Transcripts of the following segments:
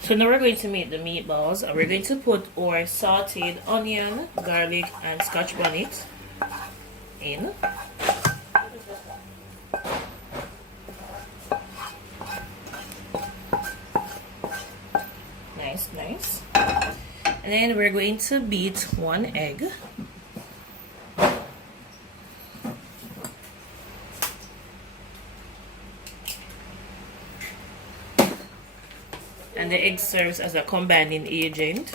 So now we're going to make the meatballs, and we're going to put our sauteed onion, garlic, and scotch bonnet in. Nice, nice. And then we're going to beat 1 egg. And the egg serves as a combining agent,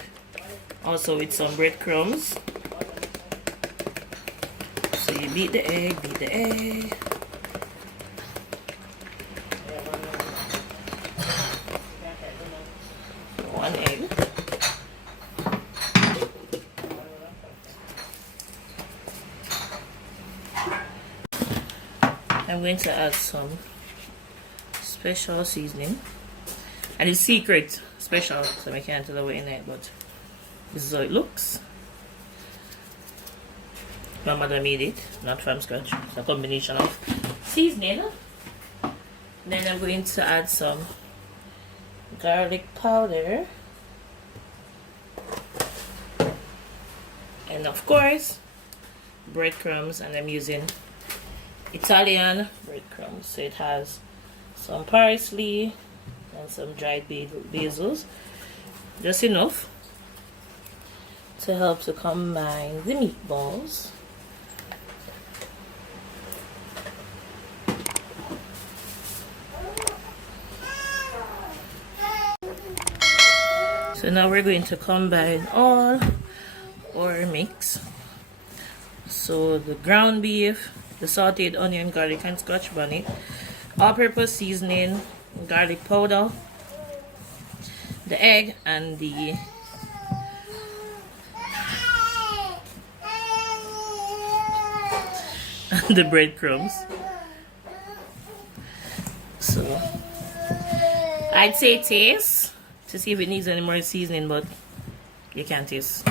also with some breadcrumbs. So you beat the egg, beat the egg. One egg. I'm going to add some special seasoning. And it's secret special, so I can't tell you what in it, but this is how it looks. My mother made it, not from scratch. It's a combination of seasoning. Then I'm going to add some garlic powder. And of course, breadcrumbs, and I'm using Italian breadcrumbs. So it has some parsley and some dried basils, just enough to help to combine the meatballs. So now we're going to combine all our mix. So the ground beef, the sauteed onion, garlic, and scotch bonnet, all-purpose seasoning, garlic powder, the egg, and the breadcrumbs. So I'd say taste to see if it needs any more seasoning, but you can't taste.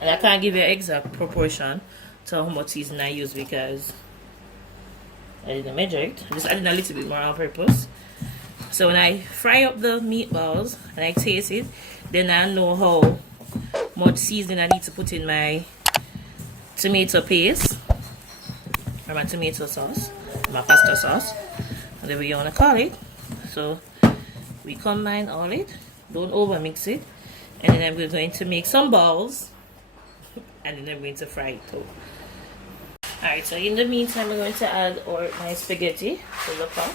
And I can't give you an exact proportion to how much seasoning I use because I didn't measure it. I just added a little bit more on purpose. So when I fry up the meatballs and I taste it, then I know how much seasoning I need to put in my tomato paste, or my tomato sauce, my pasta sauce, whatever you want to call it. So we combine all it, don't over mix it, and then I'm going to make some balls, and then I'm going to fry it too. Alright, so in the meantime, I'm going to add my spaghetti to the pot.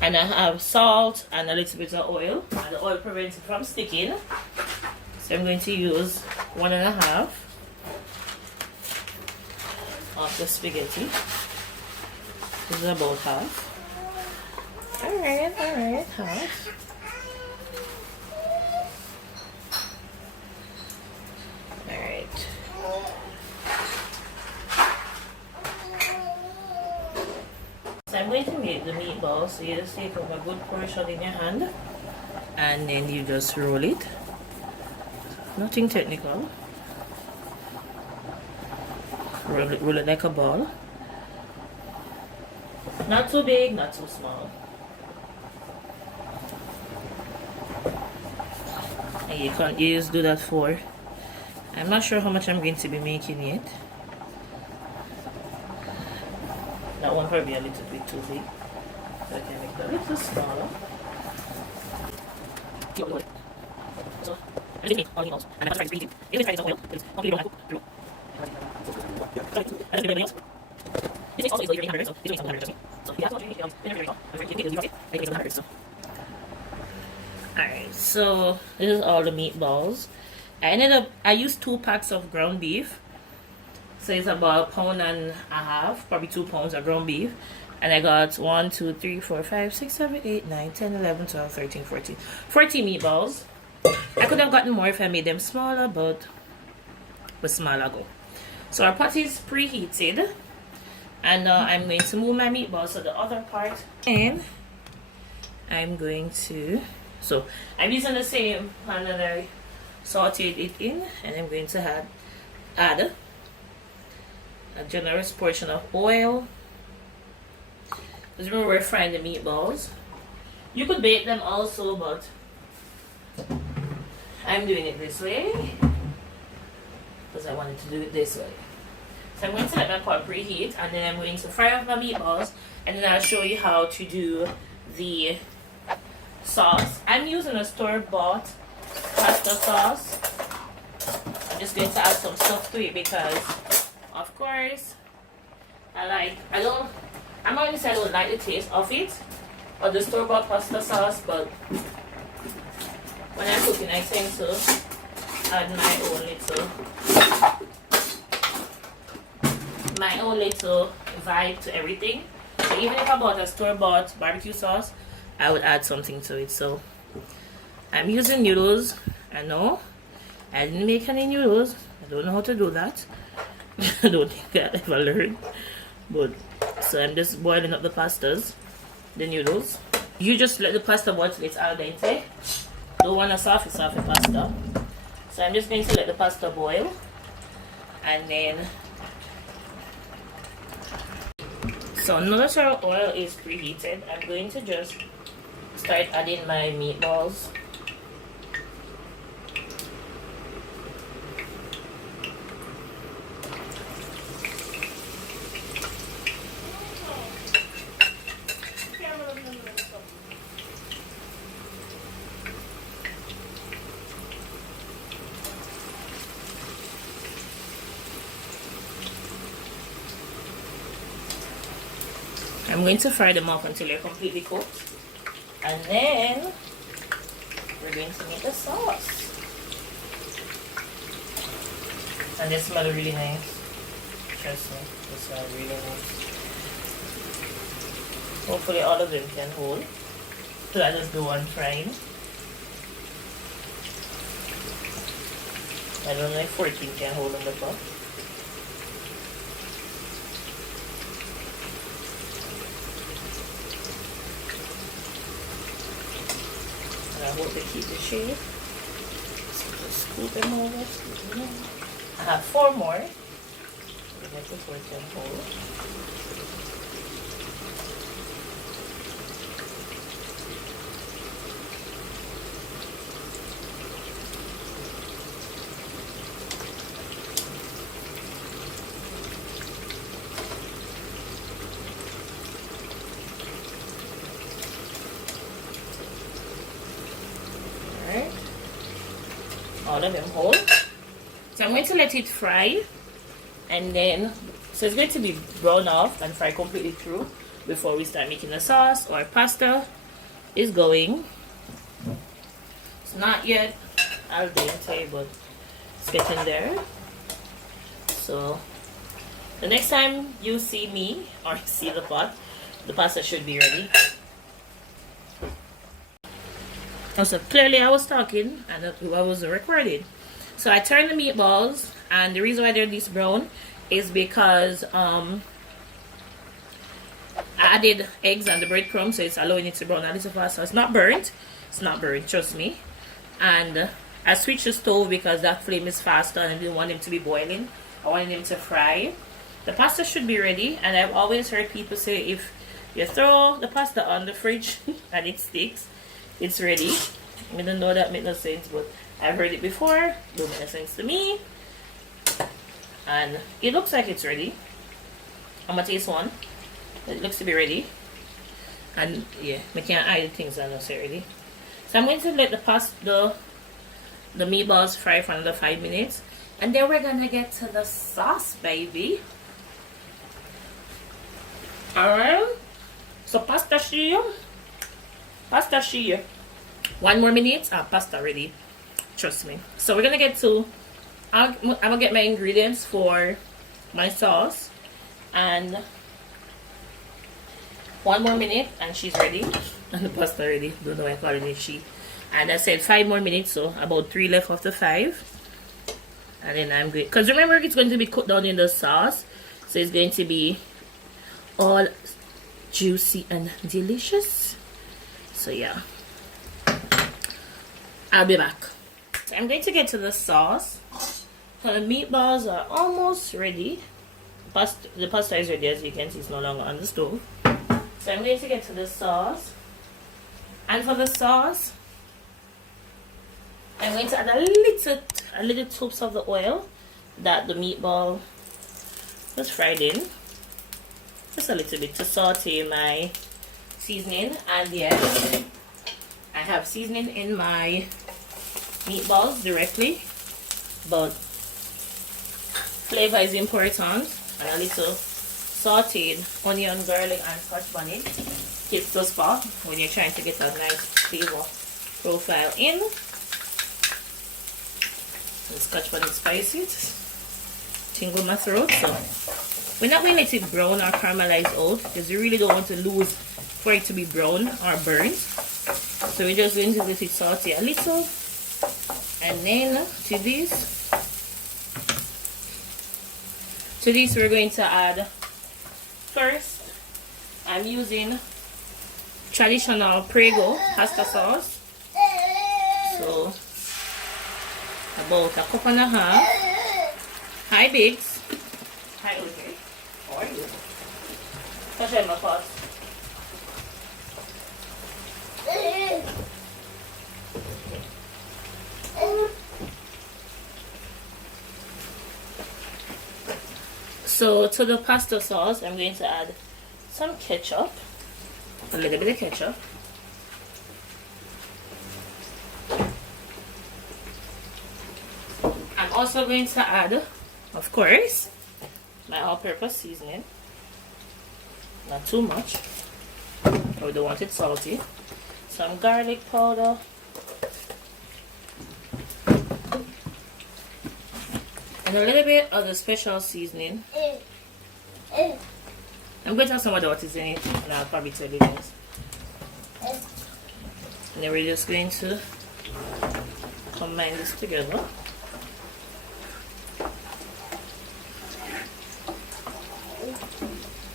And I have salt and a little bit of oil, and the oil prevents it from sticking. So I'm going to use 1.5 of the spaghetti. This is about half. Alright, half. Alright. So I'm going to make the meatballs. So you just take out a good portion in your hand and then you just roll it. Nothing technical. Roll it like a ball. Not too big, not too small. And you just do that 4 I'm not sure how much I'm going to be making yet. That one probably a little bit too big. So I can make that a little smaller. So, I just made all the meatballs. And I'm going to try to reheat it. If it's oil, it's completely wrong. I don't else. This is also easily hamburger, so this is hamburger. So yeah, so alright, so this is all the meatballs. I used 2 packs of ground beef. So it's about 1.5 pounds, probably 2 pounds of ground beef. And I got 1, 2, 3, 4, 5, 6, 7, 8, 9, 10, 11, 12, 13, 14. 40 meatballs. I could have gotten more if I made them smaller, but with smaller go. So our pot is preheated. And I'm going to move my meatballs to the other part. And I'm going to... So I'm using the same pan that I sauteed it in. And I'm going to add a generous portion of oil. Because remember, we're frying the meatballs. You could bake them also, but I'm doing it this way because I wanted to do it this way. So I'm going to let my pot preheat, and then I'm going to fry up my meatballs, and then I'll show you how to do the sauce. I'm using a store-bought pasta sauce. I'm just going to add some stuff to it because, of course, I'm not going to say I don't like the taste of it, or the store-bought pasta sauce, but when I'm cooking, I tend to add my own little vibe to everything. So even if I bought a store-bought barbecue sauce, I would add something to it. So I'm using noodles. I know I didn't make any noodles. I don't know how to do that. I don't think I ever learned. But so I'm just boiling up the pastas, the noodles. You just let the pasta boil till it's al dente. Don't want a soft pasta. So I'm just going to let the pasta boil, and then so now that our oil is preheated, I'm going to just start adding my meatballs. I'm going to fry them off until they're completely cooked, and then we're going to make the sauce. And they smell really nice. Trust me, they smell really nice. Hopefully all of them can hold. So I just do one frying. I don't know if 14 can hold on the pot. I hope they keep the shape. So just scoop them over. I have 4 more. I guess this one can hold. All of them whole. So I'm going to let it fry, and then so it's going to be brown off and fry completely through before we start making the sauce. Our pasta is going. It's not yet al dente, but it's getting there. So the next time you see me or see the pot, the pasta should be ready. So clearly I was talking and I was recording. So I turned the meatballs, and the reason why they're this brown is because I added eggs and the breadcrumbs, so it's allowing it to brown a little faster. It's not burnt. It's not burnt, trust me. And I switched the stove because that flame is faster and I didn't want them to be boiling. I wanted them to fry. The pasta should be ready, and I've always heard people say if you throw the pasta on the fridge and it sticks, it's ready. I don't know that makes no sense, but I've heard it before. Don't make no sense to me. and it looks like it's ready. I'm gonna taste one. It looks to be ready, and yeah, we can't hide things unnecessarily. So I'm going to let the meatballs fry for another 5 minutes, and then we're gonna get to the sauce, baby. Alright, so pasta shear. 1 more minute, pasta ready. Trust me. So we're gonna get to, I'm gonna get my ingredients for my sauce, and 1 more minute and she's ready, and the pasta ready. Don't know why I'm calling it she. And I said 5 more minutes, so about 3 left after 5. And then I'm good, because remember it's going to be cooked down in the sauce, so it's going to be all juicy and delicious. So yeah, I'll be back. So I'm going to get to the sauce. So the meatballs are almost ready. The pasta is ready, as you can see. It's no longer on the stove. So I'm going to get to the sauce, and for the sauce I'm going to add a little tubes of the oil that the meatball was fried in, just a little bit to saute my seasoning. And yes, I have seasoning in my meatballs directly, but flavor is important, and a little sauteed onion, garlic, and scotch bonnet keeps the spot when you're trying to get a nice flavor profile in. The scotch bonnet spices tingle my throat, so we're not going to let it brown or caramelize out, because we really don't want to lose for it to be brown or burnt. So we're just going to let it saute a little, and then to this we're going to add, first I'm using traditional Prego pasta sauce, so about 1.5 cups. Hi Biggs. Hi Audrey. How are you? Touch on my pot. So to the pasta sauce I'm going to add some ketchup, a little bit of ketchup. I'm also going to add, of course, my all-purpose seasoning. Not too much, I don't want it salty. Some garlic powder, and a little bit of the special seasoning. I'm going to have some other what is in it, and I'll probably tell you guys. And then we're just going to combine this together.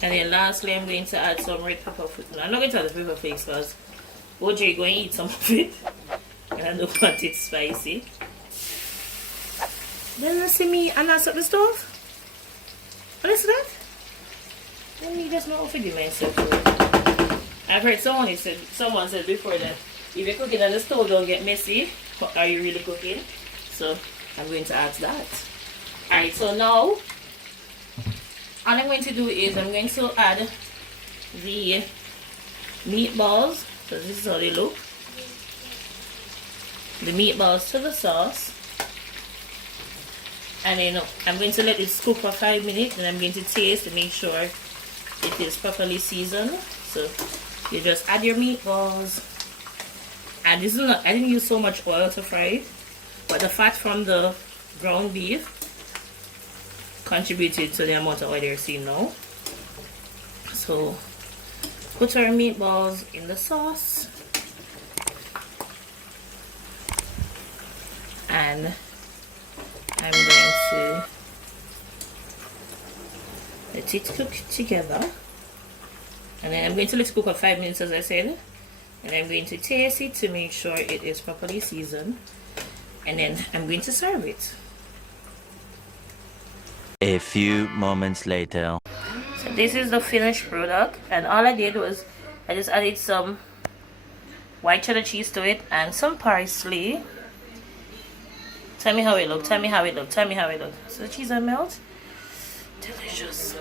And then lastly, I'm going to add some red pepper flakes. No, I'm not going to add the pepper flakes because OJ is going to eat some of it, and I don't want it spicy. Then you see me and that's at the stove. What is that? Let me just not feed myself. I've heard someone said before that if you're cooking on the stove, don't get messy. But are you really cooking? So I'm going to add that. Alright, so now all I'm going to do is I'm going to add the meatballs. So this is how they look. The meatballs to the sauce. And then I'm going to let it cook for 5 minutes, and I'm going to taste to make sure it is properly seasoned. So you just add your meatballs, and this is not, I didn't use so much oil to fry it, but the fat from the ground beef contributed to the amount of oil you're seeing now. So put our meatballs in the sauce, and I'm going to let it cook together, and then I'm going to let it cook for 5 minutes, as I said, and I'm going to taste it to make sure it is properly seasoned, and then I'm going to serve it. A few moments later. So this is the finished product, and all I did was I just added some white cheddar cheese to it and some parsley. Tell me how it look, tell me how it look, tell me how it look. So the cheese will melt, Delicious.